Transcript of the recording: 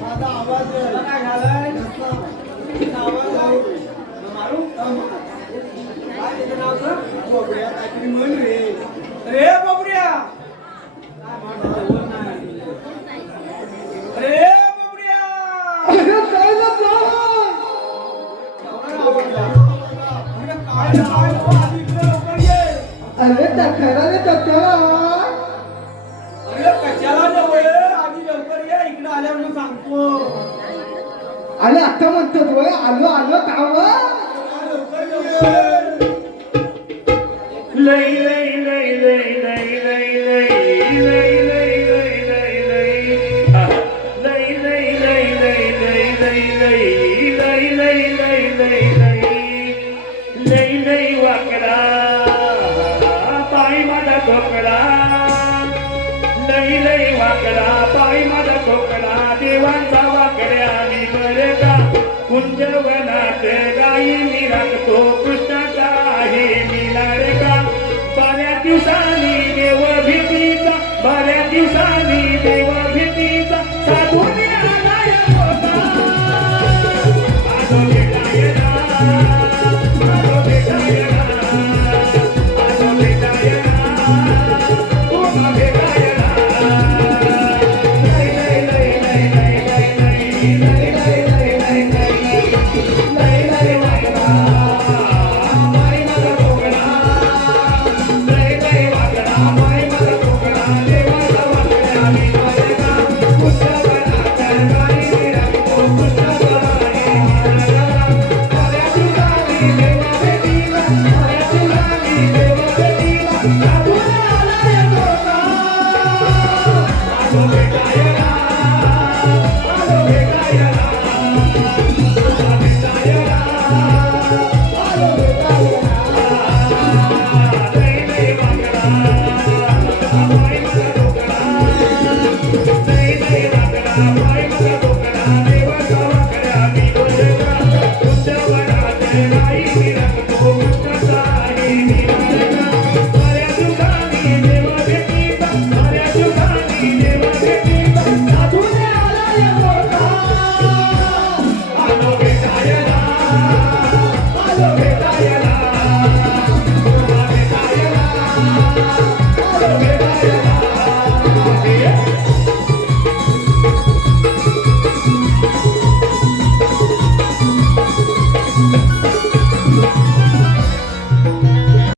माझा आवाज मारू काय त्याचं नाव सर बाबड्या काहीतरी म्हण रे अरे बाबड्या अरे बाबड्या अरे त्या खरा रे त्या. आले आता म्हणतात वय आलो आलो काव लई लई लई लई लई लई लई लई ढोकळा लई लई वाकडा पाय माझा ढोकळा देवांचा वनात गाई मी राखतो कृष्णाचा आहे मिळणार का दिवसांनी देव भीतीचा बऱ्याच दिवसांनी देव भीतीचा साधू Bye.